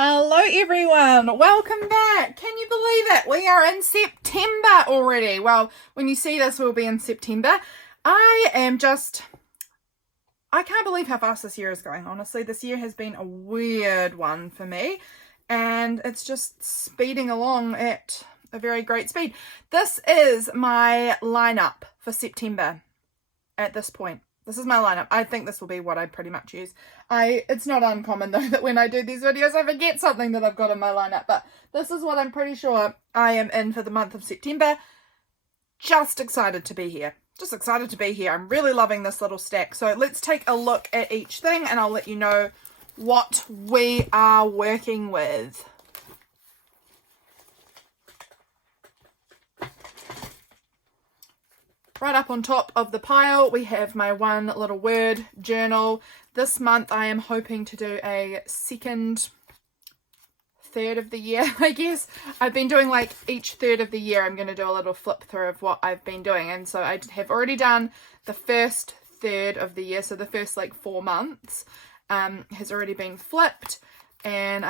Hello everyone, welcome back. Can you believe it? We are in September already. Well, when you see this, we'll be in September. I can't believe how fast this year is going. Honestly, this year has been a weird one for me, and it's just speeding along at a very great speed. This is my lineup for September at this point. This is my lineup. I think this will be what I pretty much use. It's not uncommon though that when I do these videos I forget something that I've got in my lineup, but this is what I'm pretty sure I am in for the month of September. Just excited to be here. Just excited to be here. I'm really loving this little stack. So let's take a look at each thing and I'll let you know what we are working with. Right up on top of the pile, we have my one little word journal. This month I am hoping to do a third of the year, I guess. I've been doing like each third of the year, I'm going to do a little flip through of what I've been doing. And so I have already done the first third of the year. So the first like 4 months has already been flipped. And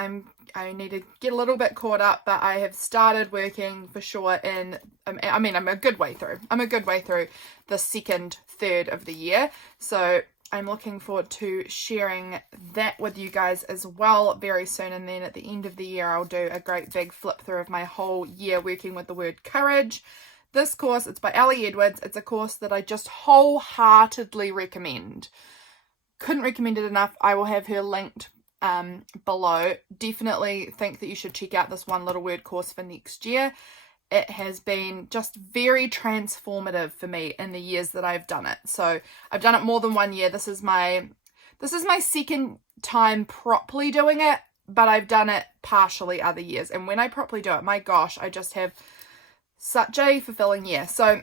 I need to get a little bit caught up, but I have started working for sure in, I'm a good way through. I'm a good way through the second third of the year. So I'm looking forward to sharing that with you guys as well very soon. And then at the end of the year, I'll do a great big flip through of my whole year working with the word courage. This course, it's by Ali Edwards. It's a course that I just wholeheartedly recommend. Couldn't recommend it enough. I will have her linked below. Definitely think that you should check out this one little word course for next year. It has been just very transformative for me in the years that I've done it. So I've done it more than 1 year. This is my second time properly doing it, but I've done it partially other years. And when I properly do it, my gosh, I just have such a fulfilling year. So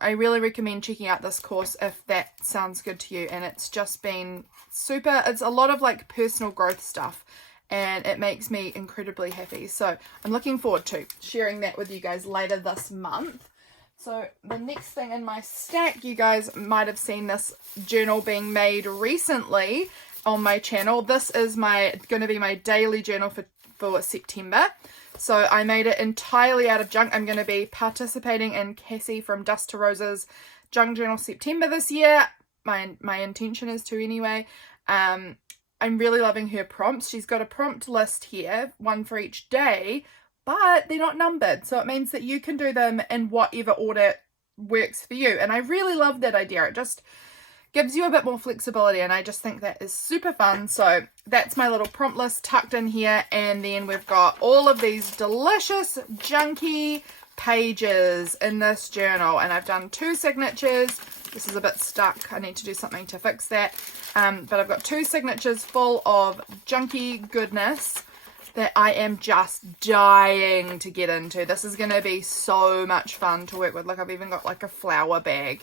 I really recommend checking out this course if that sounds good to you. And it's just been super, it's a lot of like personal growth stuff and it makes me incredibly happy. So I'm looking forward to sharing that with you guys later this month. So the next thing in my stack, you guys might have seen this journal being made recently on my channel. This is going to be my daily journal for September. So I made it entirely out of junk. I'm going to be participating in Cassie from Dust to Roses Junk Journal September this year. My intention is to anyway. I'm really loving her prompts. She's got a prompt list here, one for each day, but they're not numbered. So it means that you can do them in whatever order works for you. And I really love that idea. It just gives you a bit more flexibility and I just think that is super fun. So that's my little prompt list tucked in here, and then we've got all of these delicious junky pages in this journal, and I've done 2 signatures. This is a bit stuck, I need to do something to fix that, but I've got 2 signatures full of junky goodness that I am just dying to get into. This is going to be so much fun to work with. Like I've even got like a flower bag.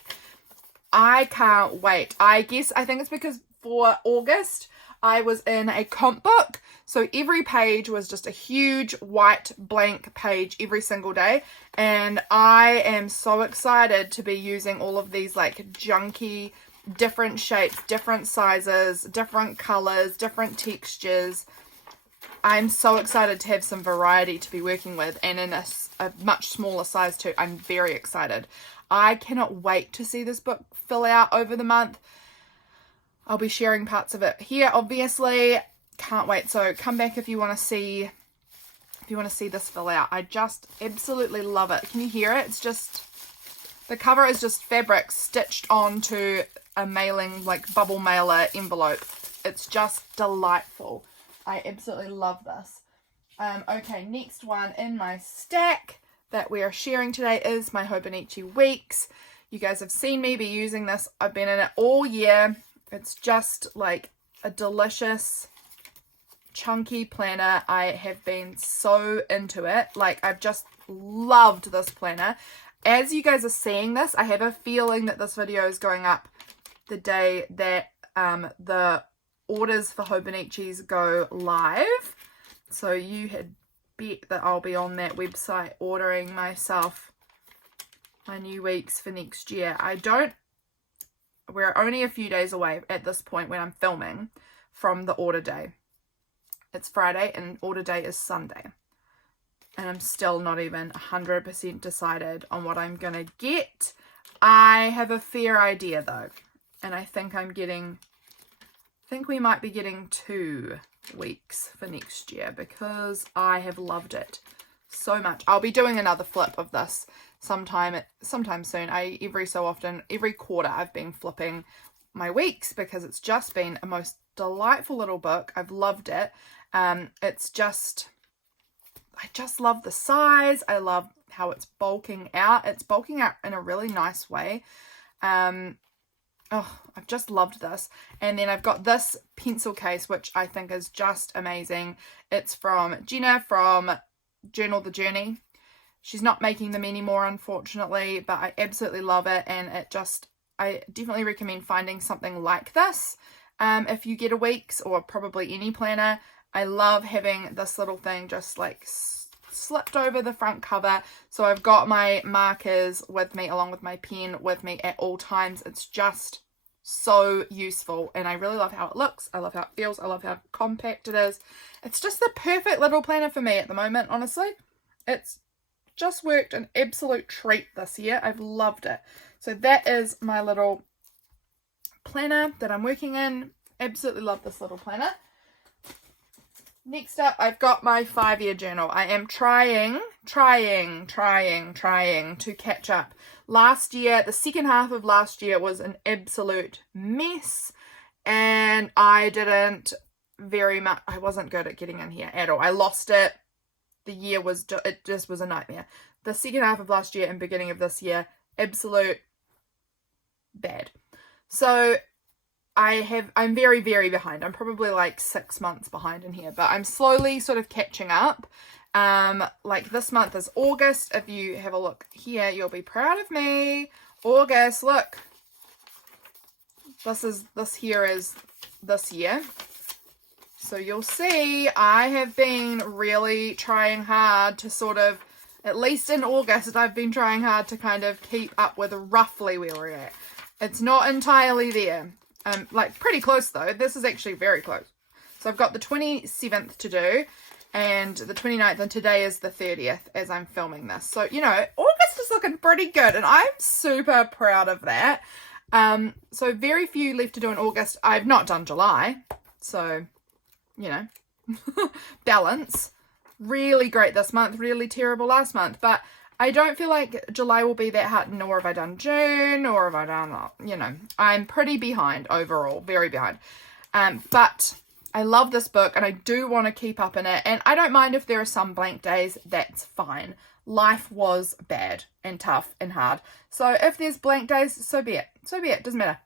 I can't wait. I think it's because for August, I was in a comp book. So every page was just a huge white blank page every single day. And I am so excited to be using all of these like junky, different shapes, different sizes, different colors, different textures. I'm so excited to have some variety to be working with, and in a much smaller size too. I'm very excited. I cannot wait to see this book fill out over the month. I'll be sharing parts of it here, obviously. Can't wait. So come back if you want to see this fill out. I just absolutely love it. Can you hear it? It's just, the cover is just fabric stitched onto a mailing, like bubble mailer envelope. It's just delightful. I absolutely love this. Okay, next one in my stack that we are sharing today is my Hobonichi Weeks. You guys have seen me be using this. I've been in it all year. It's just like a delicious chunky planner. I have been so into it. Like I've just loved this planner. As you guys are seeing this, I have a feeling that this video is going up the day that the orders for Hobonichis go live. So you had bet that I'll be on that website ordering myself my new weeks for next year. We're only a few days away at this point when I'm filming from the order day. It's Friday and order date is Sunday. And I'm still not even 100% decided on what I'm going to get. I have a fair idea though. And I think we might be getting 2 weeks for next year because I have loved it so much. I'll be doing another flip of this sometime soon. Every quarter I've been flipping my weeks because it's just been a most delightful little book. I've loved it. I just love the size. I love how it's bulking out. It's bulking out in a really nice way. I've just loved this. And then I've got this pencil case, which I think is just amazing. It's from Jenna from Journal the Journey. She's not making them anymore, unfortunately, but I absolutely love it. And I definitely recommend finding something like this. If you get a week's or probably any planner, I love having this little thing just like slipped over the front cover. So I've got my markers with me along with my pen with me at all times. It's just so useful and I really love how it looks. I love how it feels. I love how compact it is. It's just the perfect little planner for me at the moment, honestly. It's just worked an absolute treat this year. I've loved it. So that is my little planner that I'm working in. Absolutely love this little planner. Next up, I've got my 5-year journal. I am trying to catch up. Last year, the second half of last year was an absolute mess and I wasn't good at getting in here at all. I lost it. It just was a nightmare. The second half of last year and beginning of this year, absolute bad. So I'm very, very behind. I'm probably like 6 months behind in here, but I'm slowly sort of catching up. Like this month is August. If you have a look here, you'll be proud of me. August, look. This here is this year. So you'll see I have been really trying hard to sort of, at least in August, I've been trying hard to kind of keep up with roughly where we're at. It's not entirely there. Like pretty close though. This is actually very close. So I've got the 27th to do and the 29th, and today is the 30th as I'm filming this. So, you know, August is looking pretty good and I'm super proud of that. So very few left to do in August. I've not done July. So, you know, balance. Really great this month, really terrible last month. But I don't feel like July will be that hard, nor have I done June, or have I done, you know, I'm pretty behind overall, very behind. But I love this book and I do want to keep up in it. And I don't mind if there are some blank days, that's fine. Life was bad and tough and hard. So if there's blank days, so be it. So be it, doesn't matter.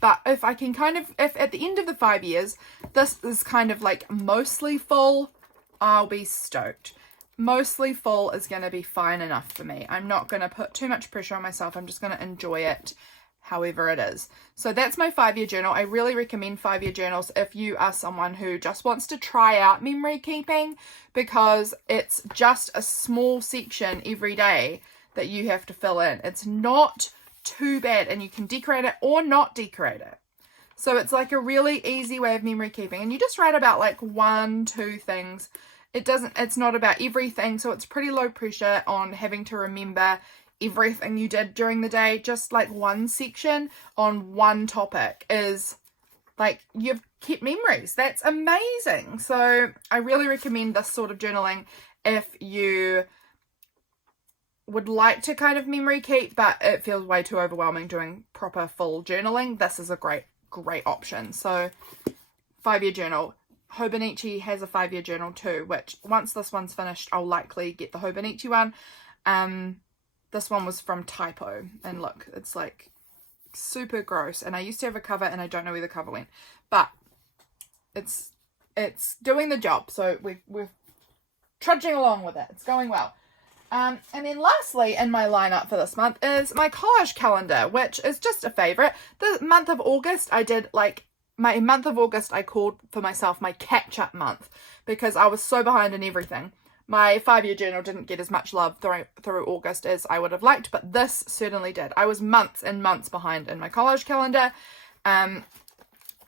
But if I can if at the end of the 5 years, this is kind of like mostly full, I'll be stoked. Mostly full is going to be fine enough for me. I'm not going to put too much pressure on myself. I'm just going to enjoy it however it is. So that's my 5-year journal. I really recommend 5-year journals if you are someone who just wants to try out memory keeping, because it's just a small section every day that you have to fill in. It's not too bad and you can decorate it or not decorate it. So it's like a really easy way of memory keeping, and you just write about like 1-2 things. It's not about everything, so it's pretty low pressure on having to remember everything you did during the day. Just like one section on one topic is like you've kept memories. That's amazing. So I really recommend this sort of journaling if you would like to kind of memory keep, but it feels way too overwhelming doing proper full journaling. This is a great option. So 5-year journal. Hobonichi has a 5-year journal too, which once this one's finished, I'll likely get the Hobonichi one. This one was from Typo, and look, it's like super gross. And I used to have a cover, and I don't know where the cover went, but it's doing the job. So we're trudging along with it. It's going well. And then lastly in my lineup for this month is my collage calendar, which is just a favorite. The month of August, I did like my month of August, I called for myself my catch-up month because I was so behind in everything. My 5-year journal didn't get as much love through August as I would have liked, but this certainly did. I was months and months behind in my collage calendar.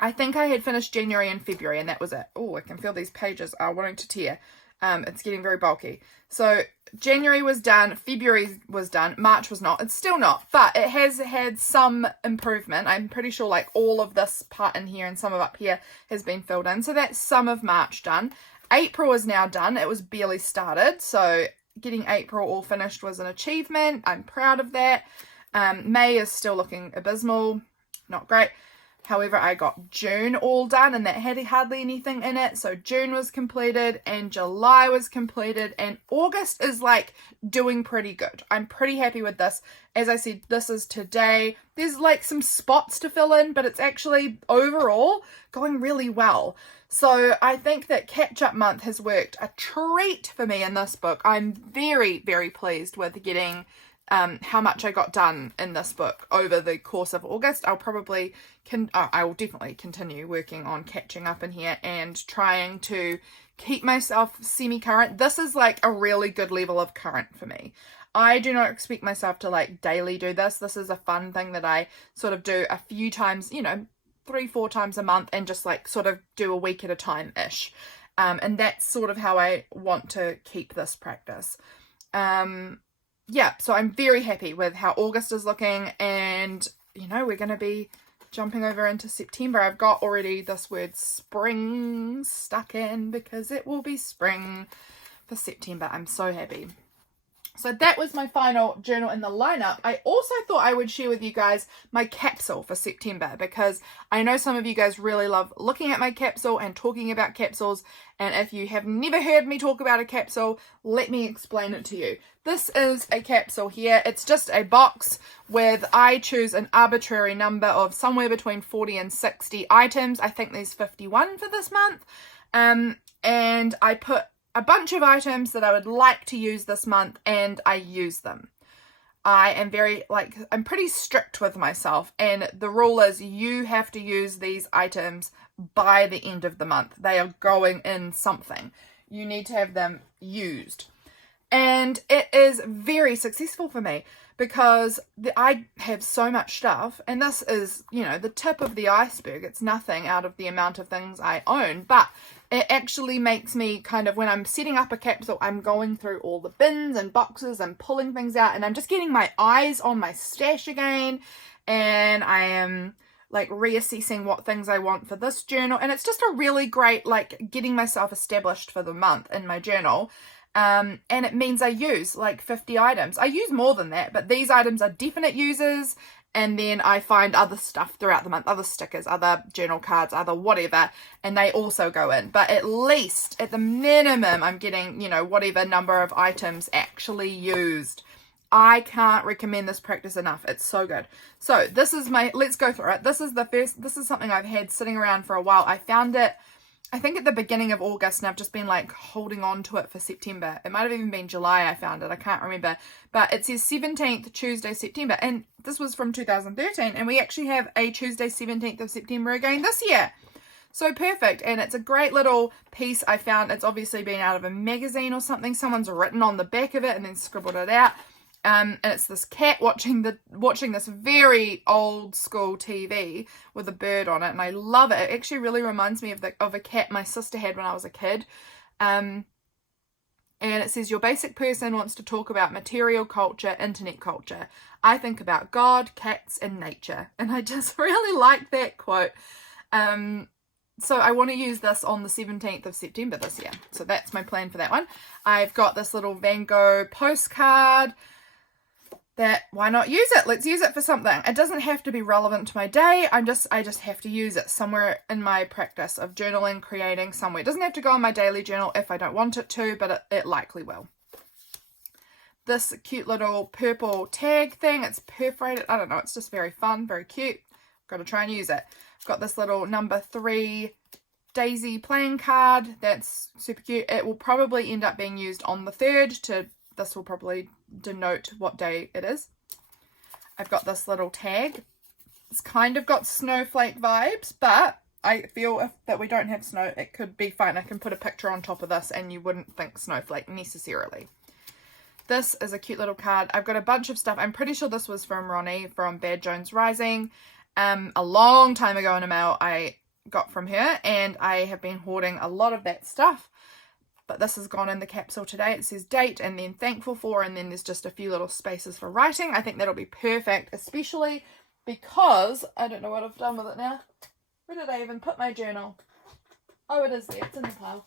I think I had finished January and February, and that was it. Oh, I can feel these pages are wanting to tear. It's getting very bulky. So January was done, February was done, March was not. It's still not, but it has had some improvement. I'm pretty sure like all of this part in here and some of up here has been filled in. So that's some of March done. April is now done. It was barely started, so getting April all finished was an achievement. I'm proud of that. May is still looking abysmal, not great. However, I got June all done, and that had hardly anything in it. So June was completed, and July was completed, and August is like doing pretty good. I'm pretty happy with this. As I said, this is today. There's like some spots to fill in, but it's actually overall going really well. So I think that catch-up month has worked a treat for me in this book. I'm very, very pleased with getting how much I got done in this book over the course of August. I will definitely continue working on catching up in here and trying to keep myself semi-current. This is like a really good level of current for me. I do not expect myself to like daily do this. This is a fun thing that I sort of do a few times, 3-4 times a month, and just like sort of do a week at a time-ish. And that's sort of how I want to keep this practice. Yeah, so I'm very happy with how August is looking, and we're going to be jumping over into September. I've got already this word spring stuck in because it will be spring for September. I'm so happy. So that was my final journal in the lineup. I also thought I would share with you guys my capsule for September, because I know some of you guys really love looking at my capsule and talking about capsules. And if you have never heard me talk about a capsule, let me explain it to you. This is a capsule here. It's just a box with, I choose an arbitrary number of somewhere between 40 and 60 items. I think there's 51 for this month. And I put a bunch of items that I would like to use this month, and I use them. I'm pretty strict with myself, and the rule is you have to use these items by the end of the month. They are going in something. You need to have them used. And it is very successful for me, because I have so much stuff, and this is, the tip of the iceberg. It's nothing out of the amount of things I own, but it actually makes me kind of, when I'm setting up a capsule, I'm going through all the bins and boxes and pulling things out, and I'm just getting my eyes on my stash again, and I am like reassessing what things I want for this journal, and it's just a really great, like, getting myself established for the month in my journal. And it means I use like 50 items. I use more than that, but these items are definite users. And then I find other stuff throughout the month, other stickers, other journal cards, other whatever, and they also go in. But at least, at the minimum, I'm getting, whatever number of items actually used. I can't recommend this practice enough. It's so good. So this is let's go through it. This is something I've had sitting around for a while. I found it, I think, at the beginning of August, and I've just been like holding on to it for September. It might have even been July I found it. I can't remember. But it says 17th Tuesday, September. And this was from 2013. And we actually have a Tuesday, 17th of September again this year. So perfect. And it's a great little piece I found. It's obviously been out of a magazine or something. Someone's written on the back of it and then scribbled it out. And it's this cat watching this very old school TV with a bird on it, and I love it. It actually really reminds me of a cat my sister had when I was a kid. And it says, your basic person wants to talk about material culture, internet culture. I think about God, cats, and nature. And I just really like that quote. So I want to use this on the 17th of September this year. So that's my plan for that one. I've got this little Van Gogh postcard. Why not use it? Let's use it for something. It doesn't have to be relevant to my day. I just have to use it somewhere in my practice of journaling, creating, somewhere. It doesn't have to go on my daily journal if I don't want it to, but it likely will. This cute little purple tag thing. It's perforated. I don't know. It's just very fun, very cute. Got to try and use it. I've got this little number 3 daisy playing card. That's super cute. It will probably end up being used on the 3rd. This will probably denote what day it is. I've got this little tag. It's kind of got snowflake vibes, but I feel that we don't have snow, it could be fine. I can put a picture on top of this and you wouldn't think snowflake necessarily. This is a cute little card. I've got a bunch of stuff. I'm pretty sure this was from Ronnie from Bad Jones Rising. A long time ago in a mail, I got from her, and I have been hoarding a lot of that stuff. But this has gone in the capsule today. It says date and then thankful for, and then there's just a few little spaces for writing. I think that'll be perfect, especially because I don't know what I've done with it now. Where did I even put my journal? Oh, it is there. It's in the pile.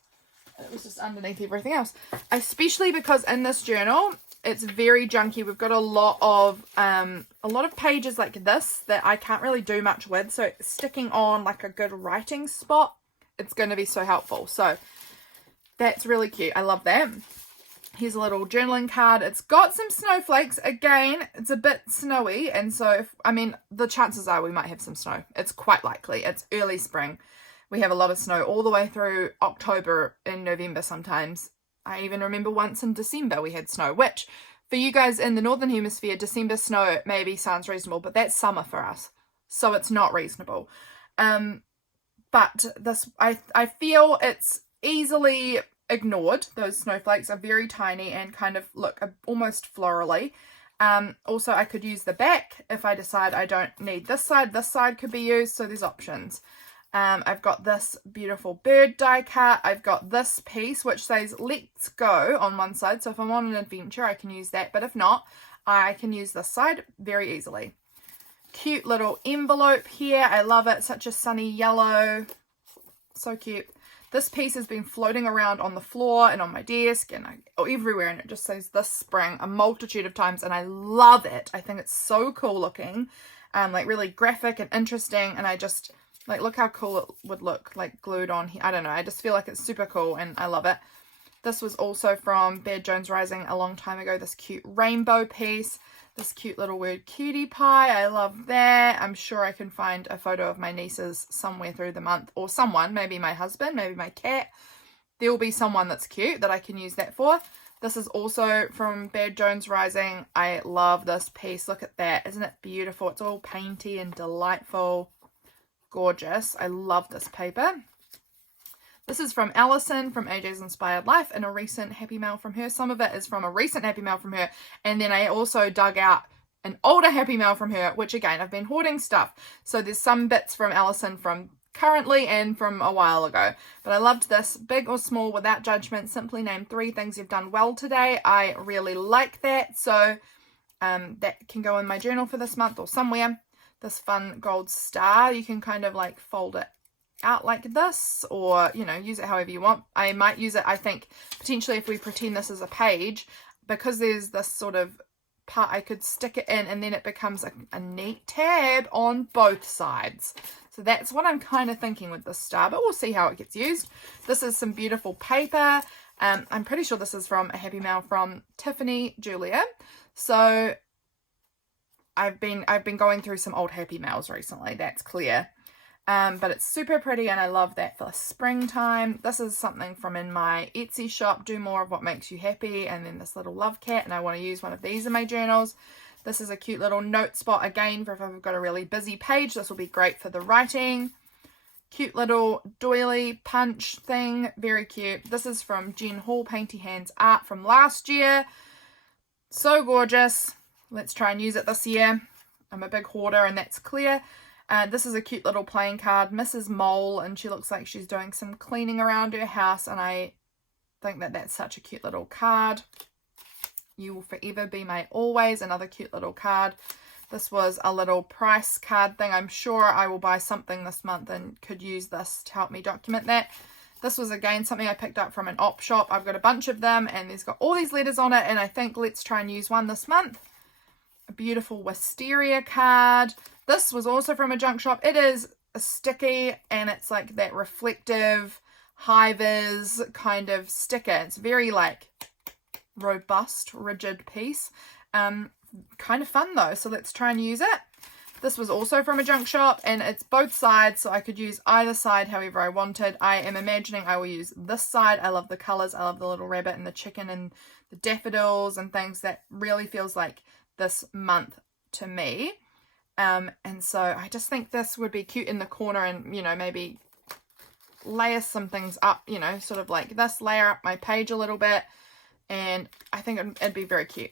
It was just underneath everything else. Especially because in this journal, it's very junky. We've got a lot of pages like this that I can't really do much with. So sticking on like a good writing spot, it's going to be so helpful. So that's really cute. I love that. Here's a little journaling card. It's got some snowflakes. Again, it's a bit snowy. And so, the chances are we might have some snow. It's quite likely. It's early spring. We have a lot of snow all the way through October and November sometimes. I even remember once in December we had snow, which for you guys in the Northern Hemisphere, December snow maybe sounds reasonable, but that's summer for us. So it's not reasonable. But this, I feel it's easily ignored. Those snowflakes are very tiny and kind of look almost florally. Also, I could use the back if I decide I don't need this side. This side could be used, so there's options. I've got this beautiful bird die cut. I've got this piece which says let's go on one side, so if I'm on an adventure I can use that, but if not I can use this side very easily. Cute little envelope here. I love it. Such a sunny yellow. So cute. This piece has been floating around on the floor and on my desk and everywhere, and it just says this spring a multitude of times, and I love it. I think it's so cool looking, like really graphic and interesting, and I just like, look how cool it would look like glued on here. I don't know, I just feel like it's super cool and I love it. This was also from Bad Jones Rising a long time ago, this cute rainbow piece. This cute little word cutie pie. I love that. I'm sure I can find a photo of my nieces somewhere through the month, or someone, maybe my husband, maybe my cat. There will be someone that's cute that I can use that for. This is also from Bad Jones Rising. I love this piece. Look at that. Isn't it beautiful? It's all painty and delightful. Gorgeous. I love this paper. This is from Alison from AJ's Inspired Life and a recent Happy Mail from her. Some of it is from a recent Happy Mail from her. And then I also dug out an older Happy Mail from her, which again, I've been hoarding stuff. So there's some bits from Alison from currently and from a while ago. But I loved this. Big or small, without judgment. Simply name 3 things you've done well today. I really like that. So that can go in my journal for this month or somewhere. This fun gold star. You can kind of like fold it out like this, or use it however you want. I might use it, I think, potentially if we pretend this is a page, because there's this sort of part, I could stick it in and then it becomes a neat tab on both sides. So that's what I'm kind of thinking with this star, but we'll see how it gets used. This is some beautiful paper. I'm pretty sure this is from a Happy Mail from Tiffany Julia. So I've been going through some old Happy Mails recently, that's clear. But it's super pretty and I love that for springtime. This is something from in my Etsy shop, Do More of What Makes You Happy, and then this little love cat, and I want to use one of these in my journals. This is a cute little note spot again for if I've got a really busy page. This will be great for the writing. Cute little doily punch thing, very cute. This is from Jen Hall, Painty Hands Art from last year. So gorgeous. Let's try and use it this year. I'm a big hoarder and that's clear. This is a cute little playing card, Mrs. Mole, and she looks like she's doing some cleaning around her house, and I think that that's such a cute little card. You will forever be my always, another cute little card. This was a little price card thing. I'm sure I will buy something this month and could use this to help me document that. This was again something I picked up from an op shop. I've got a bunch of them and there's got all these letters on it, and I think let's try and use one this month. A beautiful wisteria card. This was also from a junk shop. It is a sticky and it's like that reflective high-vis kind of sticker. It's very like robust, rigid piece. Kind of fun though, so let's try and use it. This was also from a junk shop and it's both sides, so I could use either side however I wanted. I am imagining I will use this side. I love the colours. I love the little rabbit and the chicken and the daffodils and things. That really feels like this month to me. And so I just think this would be cute in the corner, and maybe layer some things up, sort of like this, layer up my page a little bit, and I think it'd be very cute.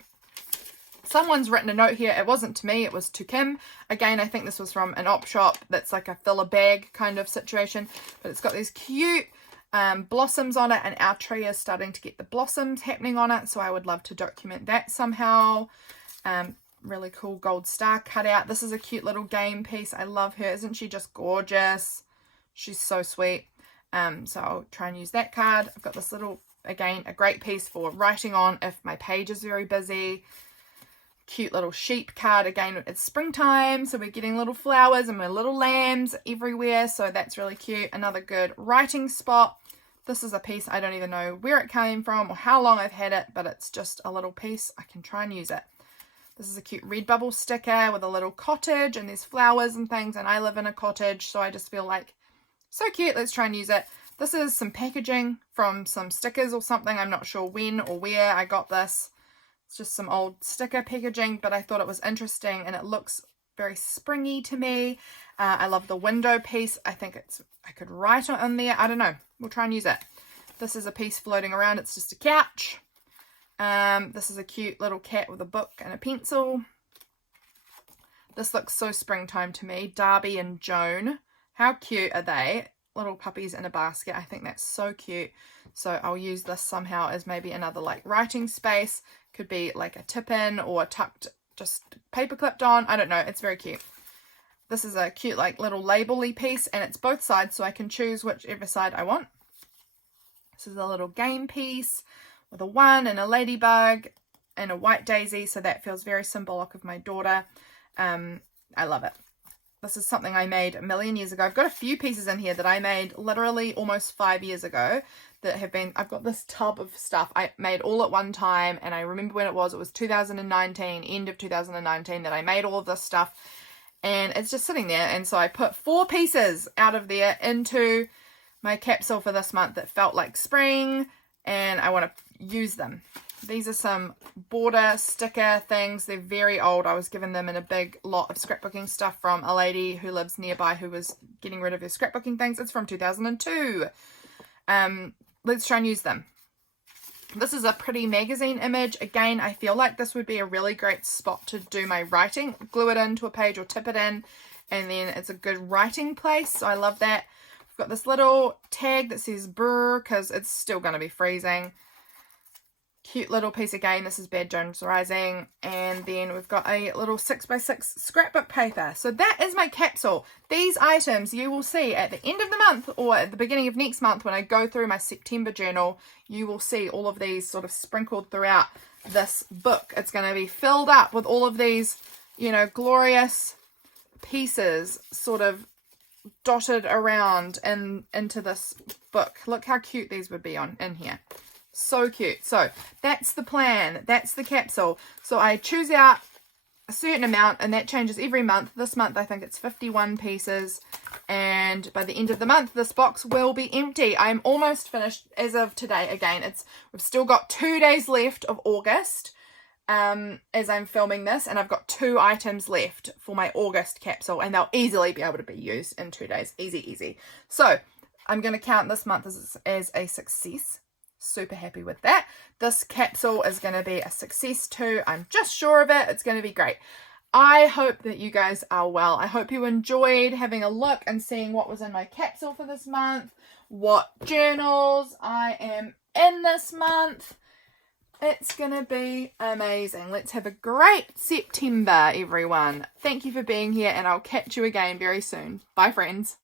Someone's written a note here. It wasn't to me, it was to Kim. Again, I think this was from an op shop that's like a filler bag kind of situation. But it's got these cute blossoms on it, and our tree is starting to get the blossoms happening on it. So I would love to document that somehow. Really cool gold star cutout. This is a cute little game piece. I love her. Isn't she just gorgeous? She's so sweet. So I'll try and use that card. I've got this little, again, a great piece for writing on if my page is very busy. Cute little sheep card. Again, it's springtime, so we're getting little flowers and my little lambs everywhere, so that's really cute. Another good writing spot. This is a piece I don't even know where it came from or how long I've had it, but it's just a little piece. I can try and use it. This is a cute Redbubble sticker with a little cottage, and there's flowers and things, and I live in a cottage, so I just feel like so cute. Let's try and use it. This is some packaging from some stickers or something. I'm not sure when or where I got this. It's just some old sticker packaging, but I thought it was interesting and it looks very springy to me. I love the window piece. I think I could write on there. I don't know. We'll try and use it. This is a piece floating around. It's just a couch. This is a cute little cat with a book and a pencil. This looks so springtime to me. Darby and Joan. How cute are they? Little puppies in a basket. I think that's so cute. So I'll use this somehow as maybe another like writing space. Could be like a tip-in or tucked, just paper clipped on. I don't know. It's very cute. This is a cute like little label-y piece, and it's both sides, so I can choose whichever side I want. This is a little game piece with a 1 and a ladybug and a white daisy, so that feels very symbolic of my daughter. I love it. This is something I made a million years ago. I've got a few pieces in here that I made literally almost 5 years ago that have been, I've got this tub of stuff I made all at one time, and I remember when it was 2019, end of 2019, that I made all of this stuff, and it's just sitting there. And so I put 4 pieces out of there into my capsule for this month that felt like spring, and I want to use them. These are some border sticker things. They're very old. I was given them in a big lot of scrapbooking stuff from a lady who lives nearby who was getting rid of her scrapbooking things. It's from 2002. Let's try and use them. This is a pretty magazine image. Again, I feel like this would be a really great spot to do my writing. Glue it into a page or tip it in, and then it's a good writing place. So I love that. I've got this little tag that says brr because it's still going to be freezing. Cute little piece again. This is Bad Jones Rising. And then we've got a little 6x6 scrapbook paper. So that is my capsule. These items you will see at the end of the month or at the beginning of next month when I go through my September journal. You will see all of these sort of sprinkled throughout this book. It's going to be filled up with all of these, you know, glorious pieces sort of dotted around and into this book. Look how cute these would be in here. So cute. So that's the plan. That's the capsule. So I choose out a certain amount, and that changes every month. This month I think it's 51 pieces, and by the end of the month this box will be empty. I'm almost finished as of today. Again, we've still got 2 days left of August as I'm filming this, and I've got 2 items left for my August capsule, and they'll easily be able to be used in 2 days. Easy. So I'm going to count this month as a success. Super happy with that. This capsule is going to be a success too. I'm just sure of it. It's going to be great. I hope that you guys are well. I hope you enjoyed having a look and seeing what was in my capsule for this month, what journals I am in this month. It's going to be amazing. Let's have a great September, everyone. Thank you for being here, and I'll catch you again very soon. Bye, friends.